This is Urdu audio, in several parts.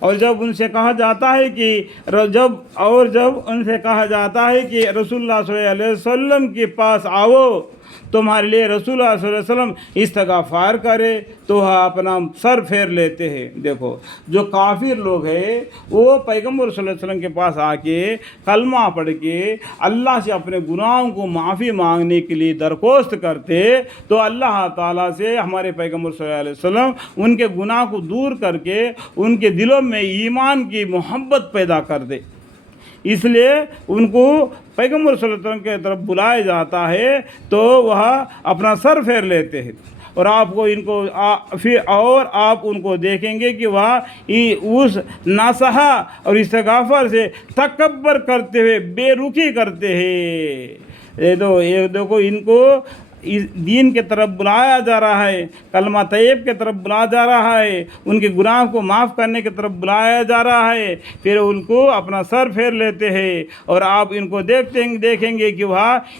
اور جب ان سے کہا جاتا ہے کہ جب ان سے کہا جاتا ہے کہ رسول اللہ صلی اللہ علیہ وسلم کے پاس آؤ، تمہارے لیے رسول اللہ صلی اللہ علیہ وسلم استغفار کرے، تو وہ اپنا سر پھیر لیتے ہیں۔ دیکھو جو کافر لوگ ہیں وہ پیغمبر صلی اللہ علیہ وسلم کے پاس آ کے کلمہ پڑھ کے اللہ سے اپنے گناہوں کو معافی مانگنے کے لیے درخواست کرتے، تو اللہ تعالیٰ سے ہمارے پیغمبر صلی اللہ علیہ وسلم ان کے گناہ کو دور کر کے ان کے دلوں میں ایمان کی محبت پیدا کر دے۔ اس لیے ان کو پیغمبر صلی اللہ علیہ وسلم کی طرف بلایا جاتا ہے تو وہ اپنا سر پھیر لیتے ہیں، اور آپ ان کو دیکھیں گے کہ وہ اس ناصحہ اور استغفار سے تکبر کرتے ہوئے بے رخی کرتے ہیں۔ یہ دیکھو ان کو اس دین کے طرف بلایا جا رہا ہے، کلمہ طیب کے طرف بلایا جا رہا ہے، ان کے گناہ کو معاف کرنے کی طرف بلایا جا رہا ہے، پھر ان کو اپنا سر پھیر لیتے ہیں، اور آپ ان کو دیکھیں گے کہ وہ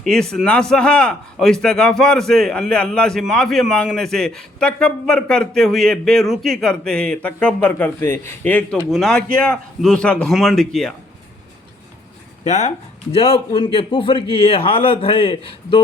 اس ناصحہ اور استغفار سے اللہ سے معافی مانگنے سے تکبر کرتے ہوئے بے رخی کرتے ہیں، تکبر کرتے ہیں۔ ایک تو گناہ کیا، دوسرا گھمنڈ کیا۔ کیا جب ان کے کفر کی یہ حالت ہے تو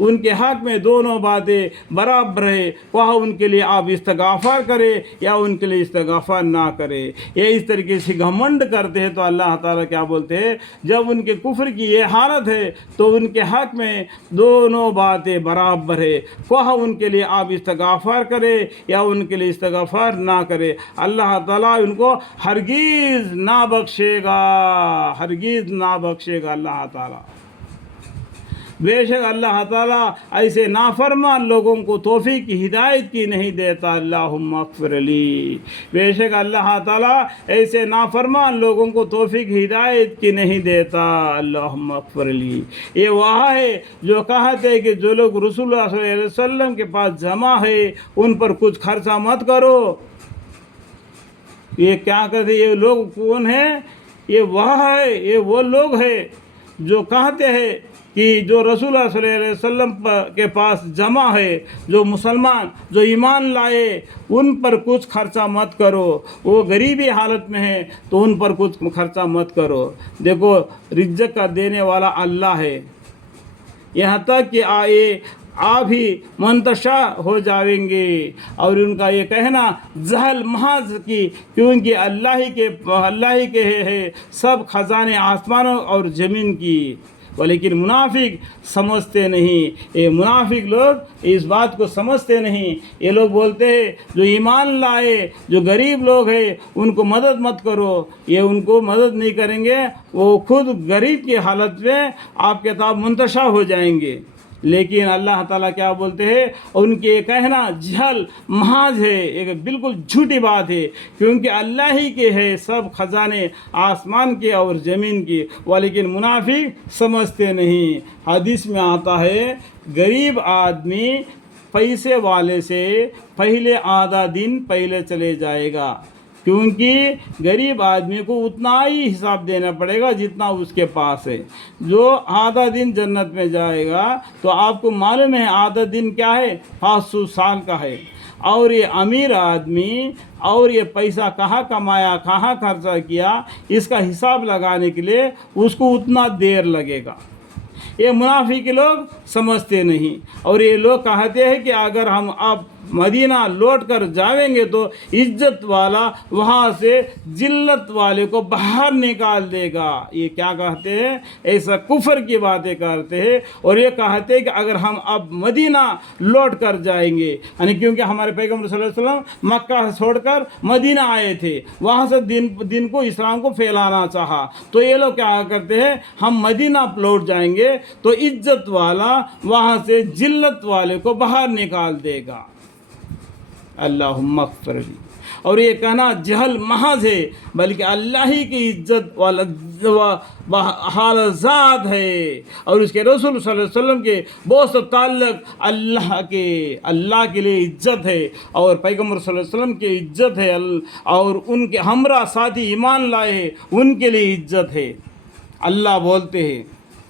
ان کے حق میں دونوں باتیں برابر ہے، وہاں ان کے لیے آپ استغفار کرے یا ان کے لیے استغفار نہ کرے۔ یہ اس طریقے سے گھمنڈ کرتے ہیں تو اللہ تعالیٰ کیا بولتے ہیں، جب ان کے کفر کی یہ حالت ہے تو ان کے حق میں دونوں باتیں برابر ہے، وہاں ان کے لیے آپ استغفار کرے یا ان کے لیے استغفار نہ کرے۔ اللہ تعالیٰ ان کو ہرگز نہ بخشے گا، ہرگز نہ بخشے گا اللہ تعالیٰ۔ بے شک اللہ تعالیٰ ایسے نافرمان لوگوں کو توفیق کی ہدایت کی نہیں دیتا۔ اللہم اغفر لی، بے شک اللہ تعالیٰ ایسے نافرمان لوگوں کو توفیق ہدایت کی نہیں دیتا۔ اللہم اغفر لی، یہ وہ ہے جو کہتے ہیں کہ جو لوگ رسول اللہ صلی اللہ علیہ وسلم کے پاس جمع ہے ان پر کچھ خرچہ مت کرو۔ یہ کیا کہتے ہیں، یہ لوگ کون ہیں؟ یہ وہ ہے، یہ وہ لوگ ہیں جو کہتے ہیں کہ جو رسول اللہ صلی اللہ علیہ وسلم کے پاس جمع ہے، جو مسلمان جو ایمان لائے ان پر کچھ خرچہ مت کرو، وہ غریبی حالت میں ہے تو ان پر کچھ خرچہ مت کرو۔ دیکھو رزق کا دینے والا اللہ ہے، یہاں تک کہ آپ ہی منتشا ہو جائیں گے، اور ان کا یہ کہنا جہل محض کی، کیونکہ اللہ ہی کے ہے سب خزانے آسمانوں اور زمین کی، لیکن منافق سمجھتے نہیں۔ یہ منافق لوگ اس بات کو سمجھتے نہیں۔ یہ لوگ بولتے ہیں جو ایمان لائے، جو غریب لوگ ہیں ان کو مدد مت کرو، یہ ان کو مدد نہیں کریں گے، وہ خود غریب کی حالت میں آپ کے ساتھ منتشا ہو جائیں گے۔ لیکن اللہ تعالیٰ کیا بولتے ہیں، ان کے یہ کہنا جہل محض ہے، ایک بالکل جھوٹی بات ہے، کیونکہ اللہ ہی کے ہے سب خزانے آسمان کے اور زمین کی، لیکن منافق سمجھتے نہیں۔ حدیث میں آتا ہے غریب آدمی پیسے والے سے پہلے آدھا دن پہلے چلے جائے گا، کیونکہ غریب آدمی کو اتنا ہی حساب دینا پڑے گا جتنا اس کے پاس ہے۔ جو آدھا دن جنت میں جائے گا تو آپ کو معلوم ہے آدھا دن کیا ہے، 500 سال کا ہے۔ اور یہ امیر آدمی اور یہ پیسہ کہاں کمایا، کہاں خرچہ کیا، اس کا حساب لگانے کے لیے اس کو اتنا دیر لگے گا۔ یہ منافق لوگ سمجھتے نہیں، اور یہ لوگ کہتے ہیں کہ اگر ہم اب مدینہ لوٹ کر جائیں گے تو عزت والا وہاں سے ذلت والے کو باہر نکال دے گا۔ یہ کیا کہتے ہیں، ایسا کفر کی باتیں کرتے ہیں، اور یہ کہتے ہیں کہ اگر ہم اب مدینہ لوٹ کر جائیں گے، یعنی کیونکہ ہمارے پیغمبر صلی اللہ علیہ وسلم مکہ چھوڑ کر مدینہ آئے تھے، وہاں سے دین کو اسلام کو پھیلانا چاہا، تو یہ لوگ کیا کرتے ہیں، ہم مدینہ لوٹ جائیں گے تو عزت والا وہاں سے ذلت والے کو باہر نکال دے گا۔ اللہم اغفر لی، اور یہ کہنا جہل محض ہے، بلکہ اللہ ہی کی عزت والا حال ذات ہے، اور اس کے رسول صلی اللہ علیہ وسلم کے بہت سے تعلق اللہ کے لیے عزت ہے، اور پیغمبر صلی اللہ علیہ وسلم کی عزت ہے، اور ان کے ہمراہ ساتھی ایمان لائے ہیں ان کے لیے عزت ہے۔ اللہ بولتے ہیں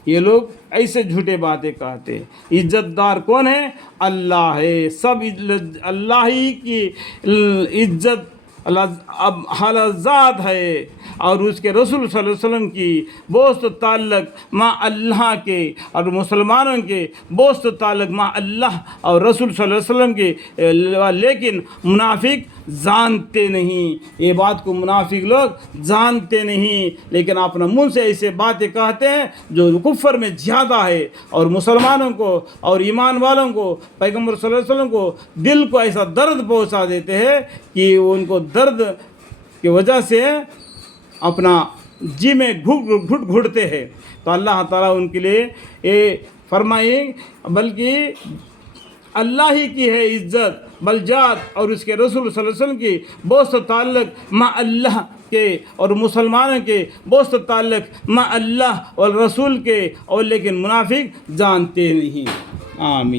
یہ لوگ ایسے جھوٹے باتیں کہتے ہیں۔ عزت دار کون ہے؟ اللہ ہے، سب اللہ ہی کی عزت اب حالت ذات ہے اور اس کے رسول صلی اللہ علیہ وسلم کی دوست و تعلق مع اللہ کے اور مسلمانوں کے دوست و تعلق مع اللہ اور رسول صلی اللہ علیہ وسلم کے، لیکن منافق جانتے نہیں، یہ بات کو منافق لوگ جانتے نہیں، لیکن اپنا منہ سے ایسے باتیں کہتے ہیں جو کفر میں زیادہ ہے، اور مسلمانوں کو اور ایمان والوں کو، پیغمبر صلی اللہ علیہ وسلم کو دل کو ایسا درد پہنچا دیتے ہیں کہ ان کو درد کی وجہ سے اپنا جی میں گھٹتے ہیں۔ تو اللہ تعالیٰ ان کے لیے یہ فرمائے، بلکہ اللہ ہی کی ہے عزت بل جات اور اس کے رسول صلی اللہ علیہ وسلم کی دوست و تعلق مع اللہ کے اور مسلمانوں کے دوست و تعلق مع اللہ اور رسول کے، اور لیکن منافق جانتے نہیں۔ آمین۔